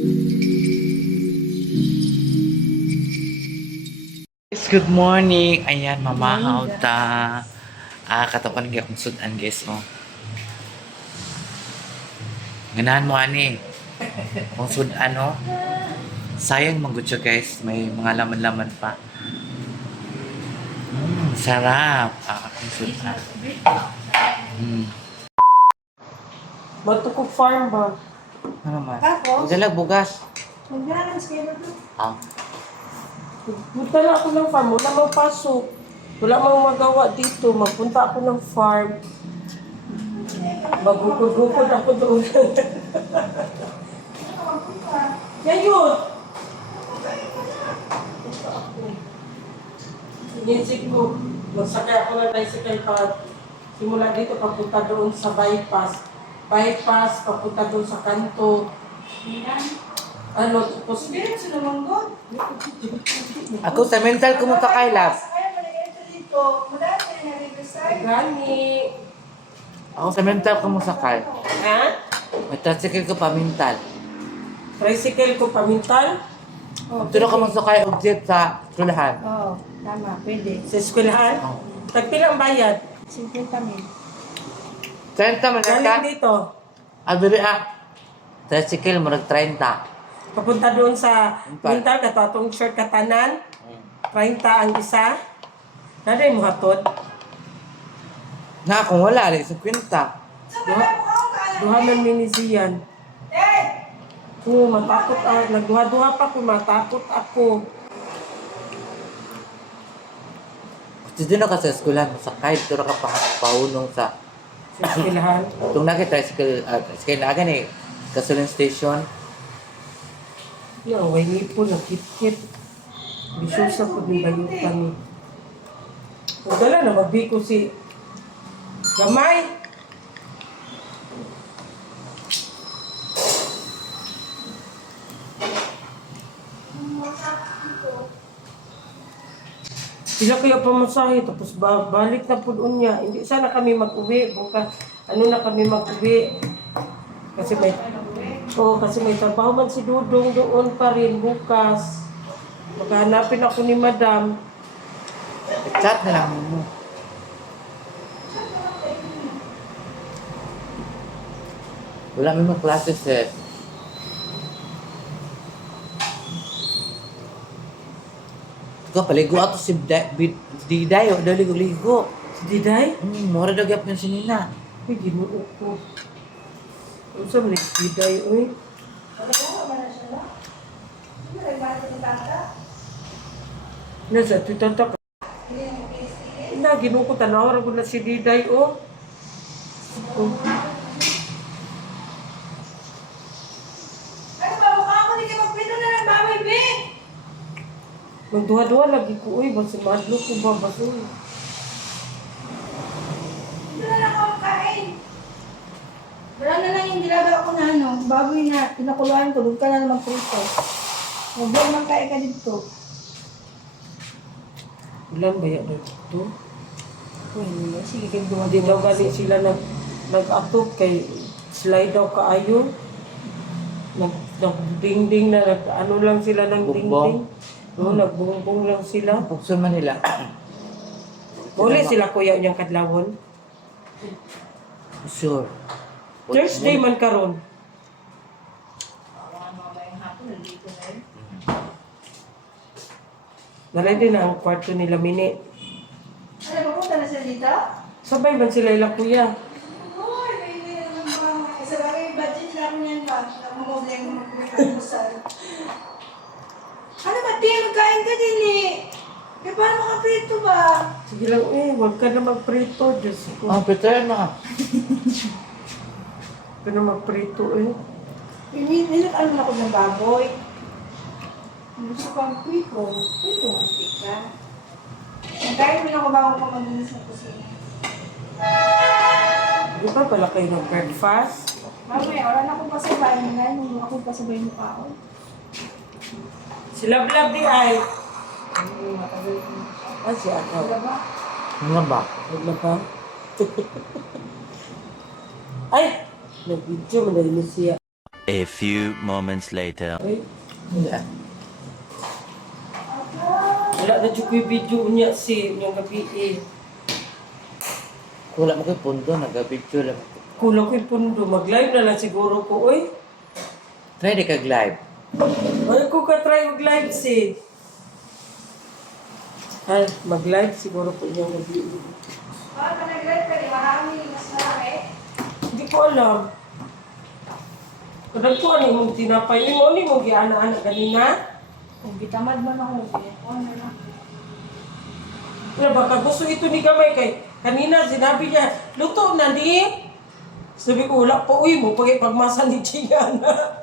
Guys, good morning. Ayan, mamahaw ta. Katapan niya kung sudan, guys, oh. Ganahan mo, ani. Kung sudan, oh. Sayang manggod siya, guys. May mga laman-laman pa. Sarap. Kung sudan. Bato ko farm ba? Ano naman? Tapos? Magdalag bugas. Mag-balance kayo na. Ah. Punta na ako ng farm. Wala mang pasok. Wala mang magawa dito. Magpunta ako ng farm. Magukod-gukod ako doon. Yan yun! Inisip ko, magsakay ako ng tricycle pa. Simula dito, papunta doon sa bypass. Bypass, papunta doon sa kanto. Ano, tapos... Hindi rin sila manggot. Ako sa mental kumusta kay lab. Kaya mali-enter dito. Madami na nag-resign. Gani. Ako sa mental kumusta kay. Ha? May tricycle ko pa mental. Tricycle ko pamintal. Pero ka mo kay object sa eskwelahan. Oo, tama. Pwede. Sa eskwelahan. Oh. Tagpilang bayad. 50 mil. 30 man Galing ka. dito. Adiri tricycle mo nag 30. Papunta doon sa Mental. mental, katotong short katanan. 30 ang isa. Naday mo hatod. Na kung wala rin sa kwenta. Duha man minisiyan. Oo, matakot ako. Nagduha-duha pa ko, matakot ako. Kasi din ako sa eskwelahan masakay pero ka paunong sa Sa eskwelahan. itong naki tricycle tricycle na gani gasoline station. Yung way nipo, nakit-kit. Bisyosa po din bayo kami. Kung gala na, magbiko si Gamay. Sila kaya pamasahe, tapos balik na po doon niya. Hindi sana kami mag-uwi. Bukas, ano na kami mag-uwi. Kasi may, kasi may trabaho man si Dudong doon pa rin bukas. Maghanapin ako ni Madam. Chat na lang mo. Wala may mga classes eh. Ikaw, paligo ato si Diday, o daw ligo-ligo. Si Diday? Mura daw gyapon si Nina. Uy, ginuo ko. Ano sa mga si Diday, uy? Nasa, tutanta ka. Na, ginuo ko, tanaw, ko na si Diday, oh. Oh. Ano ba? Mukha ako hindi ka magpino na ng baboy, be! Magduha-duha lagi ko, uy. Basta madlo ko ba, basta, uy. Hindi na lang ako kain. Wala na lang yung nilaga ko na baboy na pinakuluan ko. Doon ka na naman prito. Huwag lang kain ka dito. Ilan ba yan dito? Uy, hindi. Sige, kayo duwa. Hindi daw galing sila nag-atop kay slide daw kaayo. Nag-ding-ding na, ano lang sila ng Bumbong. ding-ding. No, nagbungbong lang sila. Pagsun man nila. Muli sila kuya niyang kadlawon. Sure. Thursday man karon. Nalay din na ang kwarto nila Mini. Ano, mapunta na sila dito? Sabay man sila ilang kuya. Uy, may hindi na naman ba? Isa bagay budget namin yan ba? Namumobling mo magpapagmusal. Ano ba, Tim? Magkain ka din eh. Eh, paano makaprito ba? Sige lang huwag ka na magprito. Diyos ko. Prepare na. Huwag ka na magprito Nilag-ano na ako ng baboy. Gusto ko ang prito. Prito, mantik ka. Nagkain mo na ako bago ko mag-inis ng kusina. Di ba pala kayo ng breakfast? Mamaya, wala na akong pasabay. Ngayon, hindi akong pasabay mo ka ako. Sila blab di ay. Matagal ko. Si Ataw. Wala ba? Ano ba? Wala ba? Ay! Nag-video, madali siya. A few moments later. Ay, Wala. wala na dyan ko yung video niya si yung gabi eh. Wala mo kayo punto, nag-video lang. Kulang ko yung pundo. Mag-live na lang siguro ko, oy. Try di kag-live. Ay, ko ka-try mag-live si. Ay, mag-live siguro po yung gabi. Pag nag-live ka rin, marami, mas marami. Hindi ko alam. Kadang ko ano yung tinapay. Ano yung giana-ana kanina? Kung gitamad man ako, ano na. Wala baka gusto ito ni Gamay kay kanina sinabi niya, luto na di. Sabi ko, wala pa, uy mo, pagmasa ni Giana.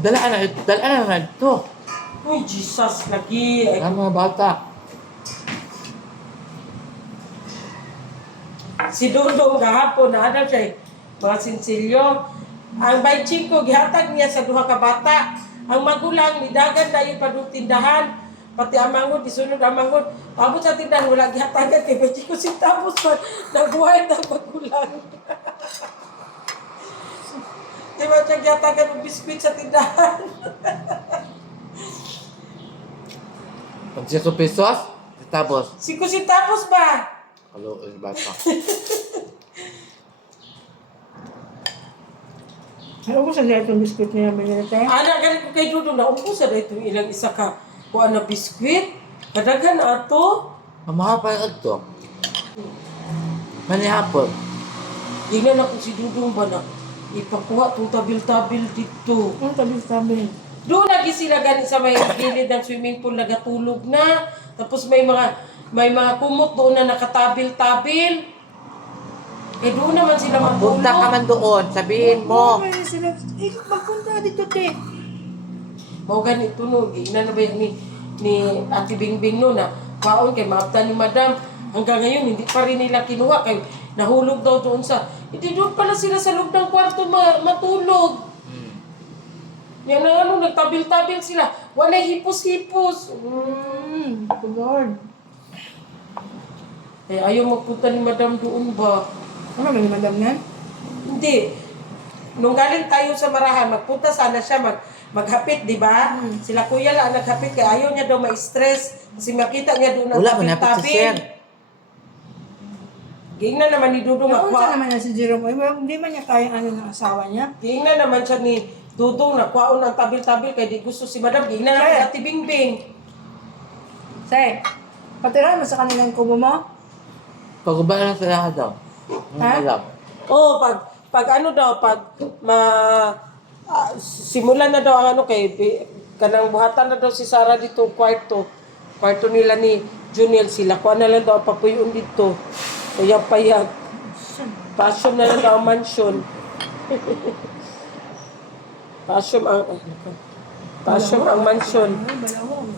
Dalaan na ito. Uy, Jesus, lagi. Ay, Ang mga bata. si Dudong gahapon na ano siya, mga sinsilyo. Ang bayching ko, gihatag niya sa duha ka bata. Ang magulang, nidagan na yung padutindahan. Pati amangod, isunod amangod. Pabot sa tindahan, wala gihatagan. Kaya bayching ko si Tapos pa, nabuhay ng magulang. Di ba siya gihatagan ng biskuit sa tindahan? Pag siya sa pesos, tapos. Si Tapos ba? Hello, bata. Ano ko sa itong biskuit niya binili tayo? Anak ganit ko kay Dudong na umpusa na itong ilang isa ka kuha na biskwit. Kadaghan ato. Ang mga pa ito. Manihapon. Tingnan ako si Dudong ba na ipakuha itong tabil-tabil dito. Ano tabi-tabi? Doon lagi sila ganit sa may gilid ng swimming pool nagatulog na. Tapos may mga kumot doon na nakatabil-tabil. Eh doon naman sila matulog. Punta ka man doon, sabihin mo. Kaya sila, magpunta dito, te. Mau ganito no, ina na ba yan ni Ate Bingbing no na baon kay maapta ni Madam. Hanggang ngayon hindi pa rin nila kinuha kay nahulog daw doon sa. Hindi doon pala sila sa loob ng kwarto matulog. Yan ang ano, nagtabil-tabil sila. Wala hipos-hipos. Lord. Eh, ayaw magpunta ni Madam doon ba? Ano ba yung madam yan? Hindi. Nung galing tayo sa Marahan, magpunta sana siya maghapit, di ba? Sila kuya lang naghapit kaya ayaw niya daw ma-stress kasi makita niya doon ang Wala, manapit si Sir. Gingnan naman ni Dudong Nakunsa nakuha. naman yan si Jerome. Ay, well, hindi man niya kaya ano ng asawa niya. Gingnan naman siya ni Dudong nakuhaon ng tabil-tabil kaya di gusto si Madam. Gingnan naman Sir. ni Ate Bingbing. Say, patirahan mo sa kanilang kubo mo? Pag-ubala sa lahat daw. Ha? Alam. Oo, pag ano daw, simulan na daw ang ano kay kanang buhatan na daw si Sarah dito kwarto. Kwarto nila ni Juniel sila. Kuha na lang daw papuyon dito. Kaya payag. Pasyon na lang daw ang mansion. Pasyon ang mansion. Ay, balawong.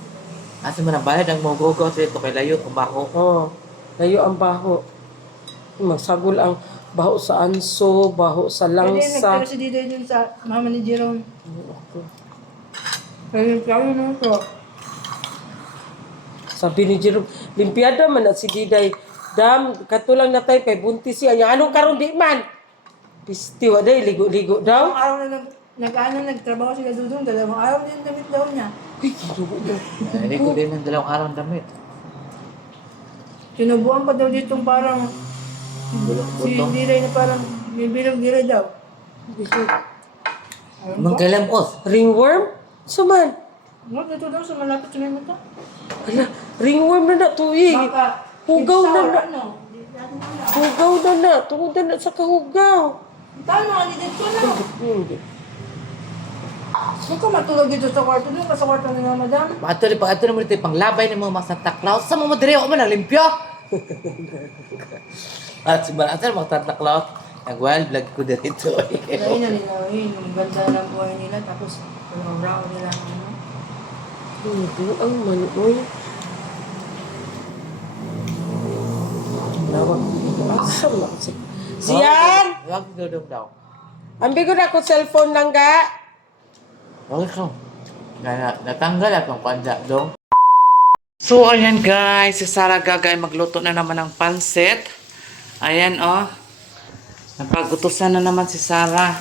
Asa mo na bayad ang mugugaw sa ito kay layo, kumako. Oh, layo ang baho. Masagol ang baho sa anso, baho sa Pwede langsa. nagtira si Diday dun sa mama ni Jerome. Kaya na ito. Sabi ni Jerome, limpiada man at si Diday. Dam, katulang na tayo kay buntis siya. Yang anong karon di man? Pisti, waday, ligo-ligo daw. Dalawang araw na nagtrabaho sila Dudong. Dalawang araw din damit daw niya. Ay, ligo daw. Hindi ko din ng 2 araw ng damit. Sinubuan pa daw ditong parang si Diday na parang bibilog Diday daw. Mang kailamos. Ringworm? Suman. Ano, dito daw sa malapit sa may mata. Ala, ringworm na na tuig. Baka, Hugaw na sour, na. ano? Dati na na. Hugaw na na. Tungod na na sa kahugaw. Tama, hindi dito na. Hindi. Huwag ka matulog dito sa kwarto. Doon ka sa kwarto ni madam. Pag ato naman ito, panglabay ni mo mga Santa Claus. Sa mga madiri, ako man nalimpyo. At si Barata, mga Santa Claus. Nag-wild vlog ko dito. Kaya na nila, yung ganda ng buhay nila. Tapos, yung brown nila. Ano? Hindi ang manoy. Lawak. Asa na kasi. Siyan! Huwag dudong daw. Ambi ko na ako cellphone lang ga. Okay ko. Natanggal akong panda dong. So, ayan guys. Si Sarah Gaga ay magluto na naman ng pansit. Ayan, oh. Napagutusan na naman si Sarah.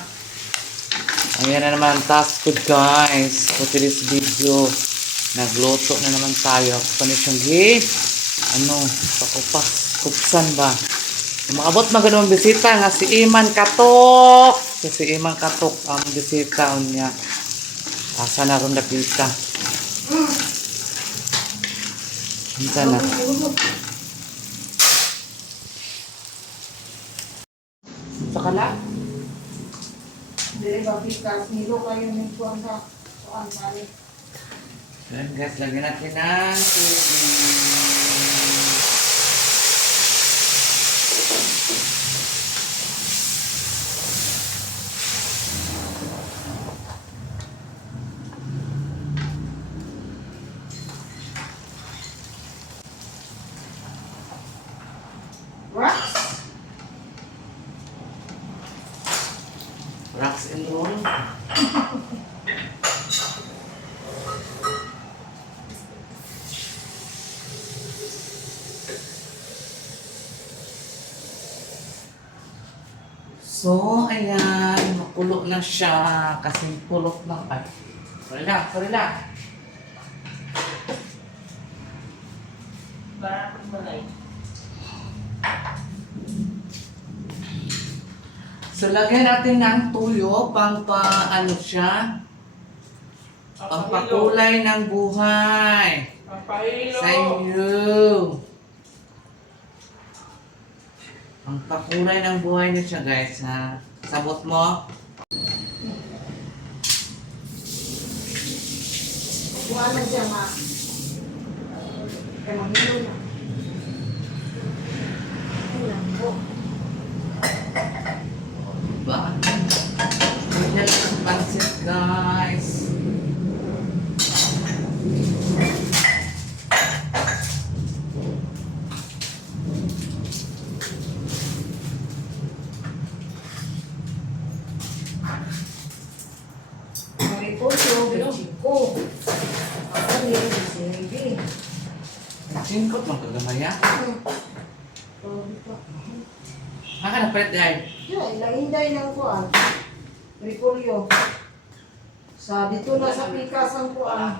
Ayan na naman ang task food guys. For today's video. Nagluto na naman tayo. Paano siyang pakupas. Kupsan ba? Maabot magandang bisita nga si Iman Katok. Si Iman Katok ang bisita niya. Asa na rin napita. Asa na. Sa kala? Dili ba pikas nilo kayo ng kuwan sa kuwan balik. Ayan guys, lagyan natin ng tubig. Rocks? Rocks and roll. So, ayan, makulo na siya kasi pulot lang. Ay, sorry lang. Barakong balay. So, lagyan natin ng tuyo pang paano siya? Pampakulay ng buhay. Pampahilo. Sa inyo. Ang pakulay ng buhay niya siya guys ha. Sabot mo. Kuwan na siya ma. Kaya mahilo na. Ay lang po. Diba? Ganyan lang ang pansit guys. Mariposo, Chico. Ako niya si Heidi. Singkot lang kagamaya. Oh, dito. Haka na palit dahil. Yeah, ilainday ng kuwan. Repolyo. Sa dito na sa pikas ang kuwan.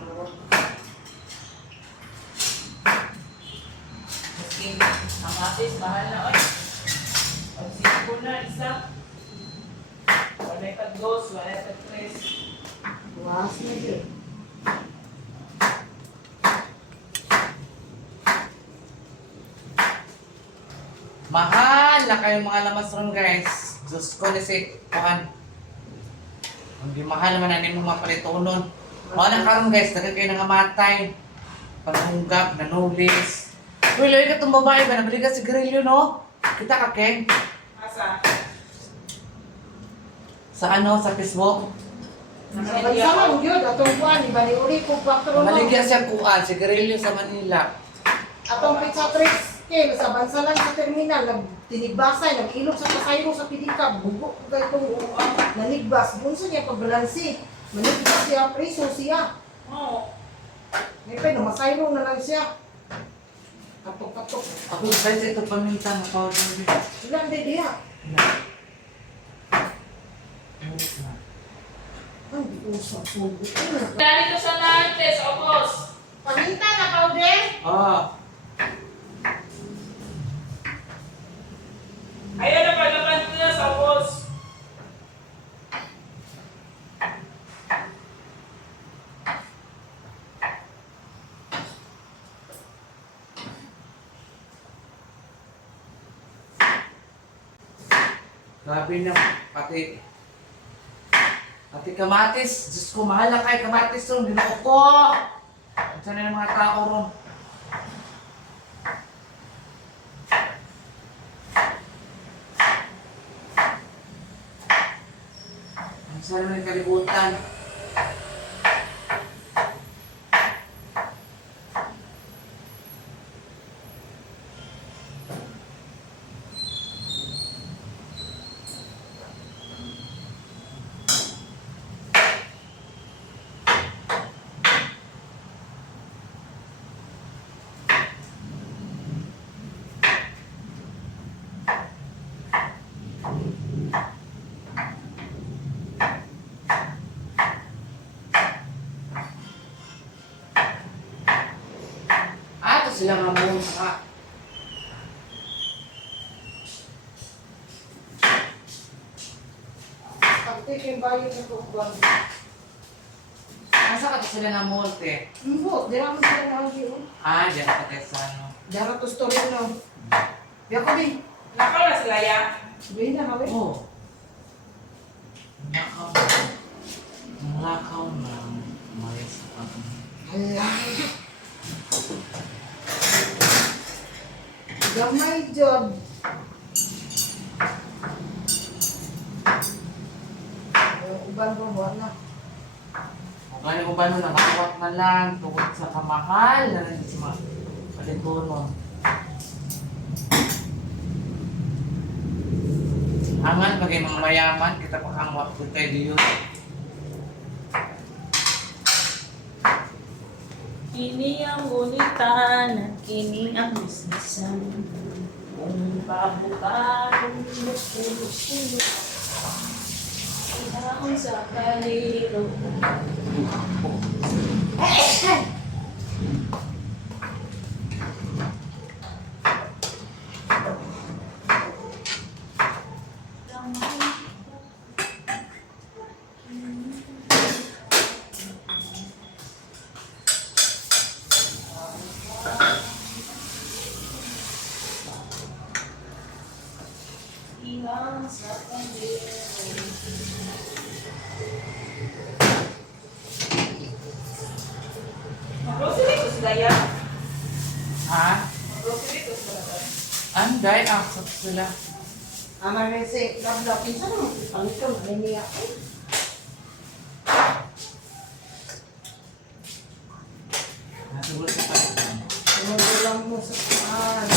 Ang atis, mahal na oy. Pag-siko na, isa. Walay tag-2, walay tag-3. Buwas na din. Mahal na kayong mga lamas ron guys. Diyos ko na si Juan. Hindi mahal naman na nimo mapalitunon. Mga na karon guys, tagal kayo nangamatay. Panghunggap, nanulis. Uy, loy ka itong babae ba? Nabili ka sigarilyo, no? Kita ka, Ken? Asa? Sa ano? Sa Facebook? Sa bansa man yun, atong kuwan, ibaliuli ko paktro mo. Maligyan siya kuan, sigarilyo sa Manila. Atong pizza tricycle, sa bansa lang sa terminal, nagtinigbasay, nag-ilog sa pasayro sa pidika, bugo ko kayo itong nanigbas. Bunso niya pagbalansi, manigbas siya, preso siya. Oo. Ngayon, namasayro na lang siya. Katok-katok. Ako, guys, ito paminta na powder. Ilan din diya? Ang usap mo. Dali ko sa nates, opos. Paminta na powder? Ah, Ayan na, pagkakan ko na sa opos. grabe na. Pati kamatis. Diyos ko, mahal na kay kamatis ron. Ginoo ko. Saan na yung mga tao ron? Saan na yung kalibutan? sila nga mo sa Pagtik yung bayo na po ba? Asa ka to sila na multe? Hindi, di naman sila na audio. Ah, diyan ka tayo sa ano. Dara to story no. Di ako din. Nakala sila ya. Sabihin na kami. Oh. Nakaw. Nakaw na. Malis pa. Hala. Gamay job. Uban ko na. Kung ano ko ba nun, nakakawak na lang tungkol sa kamahal na rin sa mga paligunon. Angan bagay mga mayaman, kita pa ang wakto tayo diyo. Kini ang gunita na kini ang bisnisan. Kung pabuka, kung lupo-lupo, ihahon sa kaliro. Ihahon sa kaliro. Grocery ko sila ya. Ha? Grocery ko sila ya. Anday, aksap sila. Ama rin si Love Pinsan mo. Ang ito, maniniyak ko. Nasugol sa palitan. Sumudulang mo sa saan.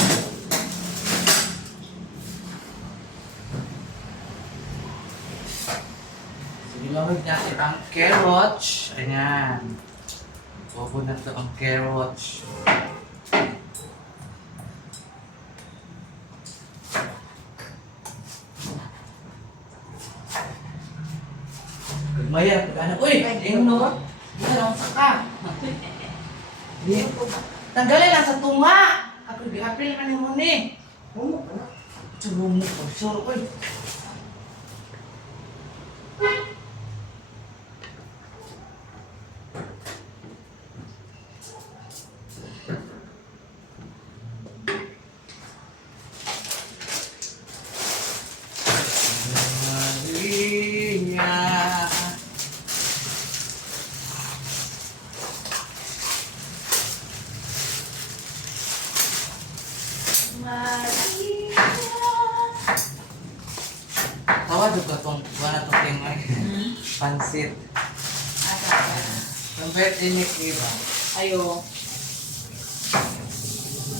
Sige, lamig natin ang carrots. Ayan. Bobo na to ang carrots. Maya, ano? Uy! Ayun no? Yan ang saka. Di. Tanggalin lang sa tunga. Ako gihapil man mo ni. Humo ka na. Tulong mo ko. Sure, uy. Maria. Maria. Tawad ko itong wala itong tingay. Pansit. Ang birthday ni Kiba. Ayo.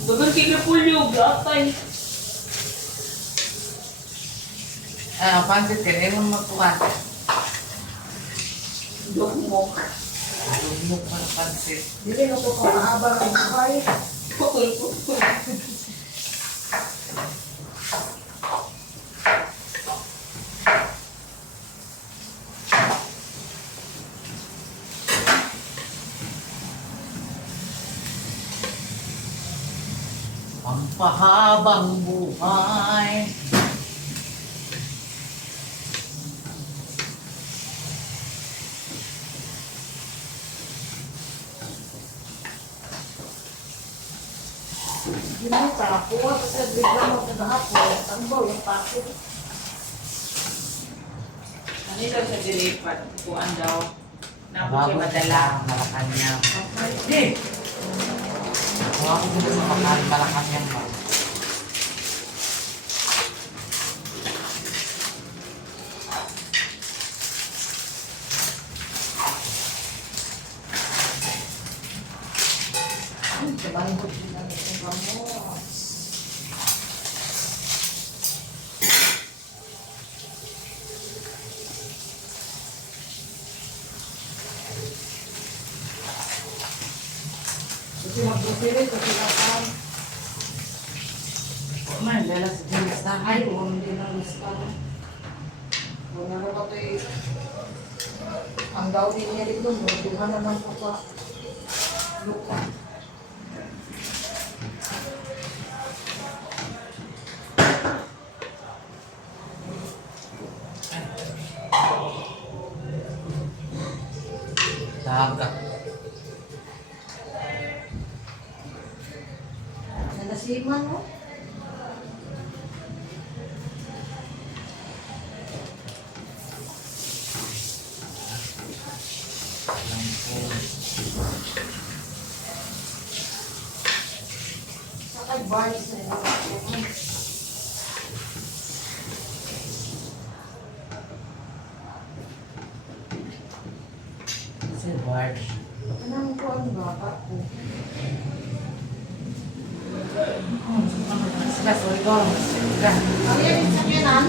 Dagan kay Pulyo, gatay. Ah, pansit ka. Hindi mo magkuhan. Dok mo. Lumok pa ng pansit. Dili na po ko mahabang ang buhay. Pukul. Ang pahabang buhay. Hindi mo pa ako. Kasi bigla mo sa hapon. Tambaw yung pako. Ano daw sa dilipat? Kuan daw. Napo siya Bago madala. Malacanang. Hindi. Bago sila sa Malacanang ba? Kabangot sila ng gamos. Kasi mag-grocery sa silakan. Man, dala sa James na. Ay, huwag din ang lista. Kung ano ba ito ang gawin niya rin doon, duha naman po pa. Luka. Taga. Nalasiman mo? Sakay bars na yun. Kasi Bart. Anong ko ang baka ko? Sila, sorry ko. Sila. Ang yan yung sakyanan?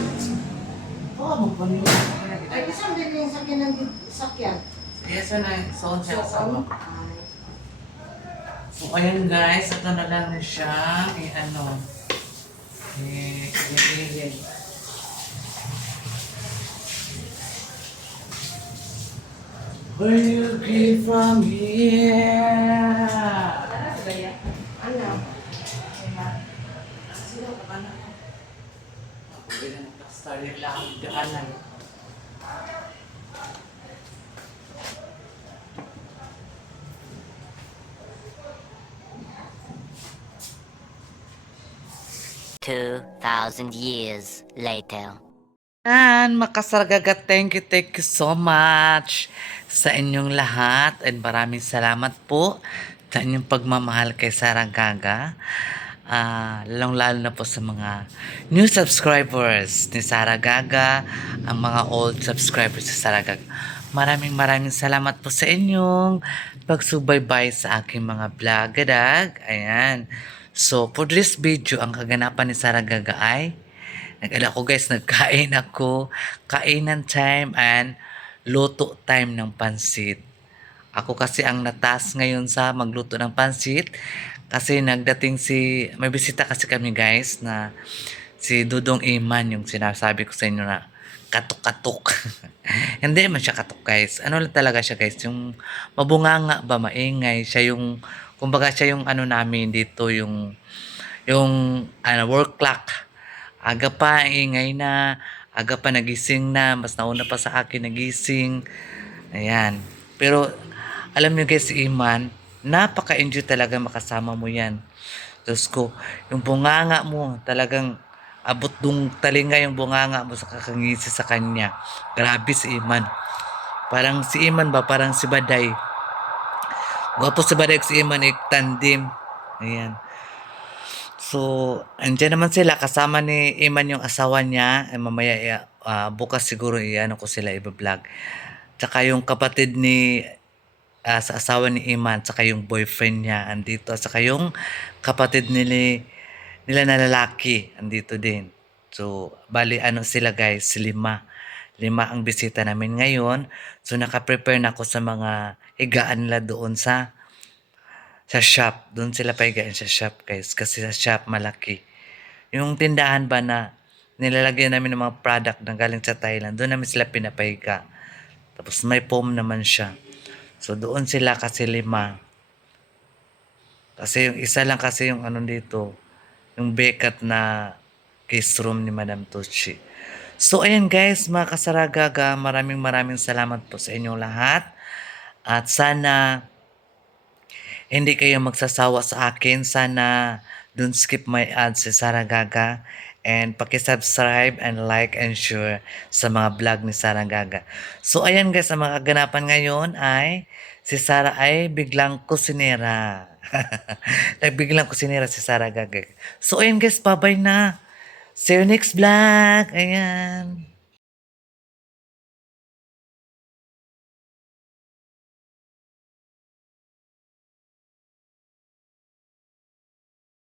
Oo, magpaniwa. Ay, kasama din yung sakyanan sakyan. Yes, na. Soon siya kasama. Ay. So, ayan guys. Ito na lang na siya. I-ano. I-ilin. Where you came from here? Ano? Sila ka ba na? Ako bilang started lang ang daanan. Two 2,000 years later. And makasargaga, thank you so much sa inyong lahat and maraming salamat po sa inyong pagmamahal kay Saragaga. Lalong-lalo na po sa mga new subscribers ni Saragaga, ang mga old subscribers ni Saragaga. Maraming salamat po sa inyong pagsubaybay sa aking mga vlog. Ayan. So, for this video, ang kaganapan ni Saragaga ay nagkain ako, kainan time and luto time ng pansit. Ako kasi ang natas ngayon sa magluto ng pansit kasi may bisita kasi kami guys na si Dudong Iman, yung sinasabi ko sa inyo na katok-katok. Hindi man siya katok guys. Ano lang talaga siya guys, yung mabunganga ba, maingay. Siya yung, kumbaga siya yung ano namin dito, yung work clock. Aga pa, ingay na. Aga pa, nagising na. Mas nauna pa sa akin nagising. Ayan. Pero, alam niyo guys, si Iman, napaka-enjoy talaga makasama mo yan. Diyos ko, yung bunganga mo, talagang abot dung talinga yung bunganga mo sa kakangisi sa kanya. Grabe si Iman. Parang si Iman ba? Parang si Baday. Gwapo si Baday si Iman, tandem. Ayan. So, andyan naman sila, kasama ni Iman yung asawa niya. Mamaya, bukas siguro ko sila i-vlog. Tsaka yung kapatid sa asawa ni Iman, tsaka yung boyfriend niya, andito. Tsaka yung kapatid nila na lalaki, andito din. So, bali sila guys, 5. 5 ang bisita namin ngayon. So, naka-prepare na ako sa mga higaan nila doon sa shop. Doon sila paigain sa shop guys. Kasi sa shop malaki. Yung tindahan ba na nilalagyan namin ng mga product na galing sa Thailand, doon namin sila pinapahiga. Tapos may foam naman siya. So doon sila kasi 5. Kasi yung isa lang kasi yung dito, yung bekat na case room ni Madam Tucci. So ayan guys, mga kasaragaga, maraming salamat po sa inyong lahat. At sana hindi kayo magsasawa sa akin. Sana don't skip my ads si Saragaga. And paki-subscribe and like and share sa mga vlog ni Saragaga. So ayan guys, ang mga kaganapan ngayon ay si Sara ay biglang kusinera. Biglang kusinera si Saragaga. So ayan guys, bye-bye na. See you next vlog. Ayan.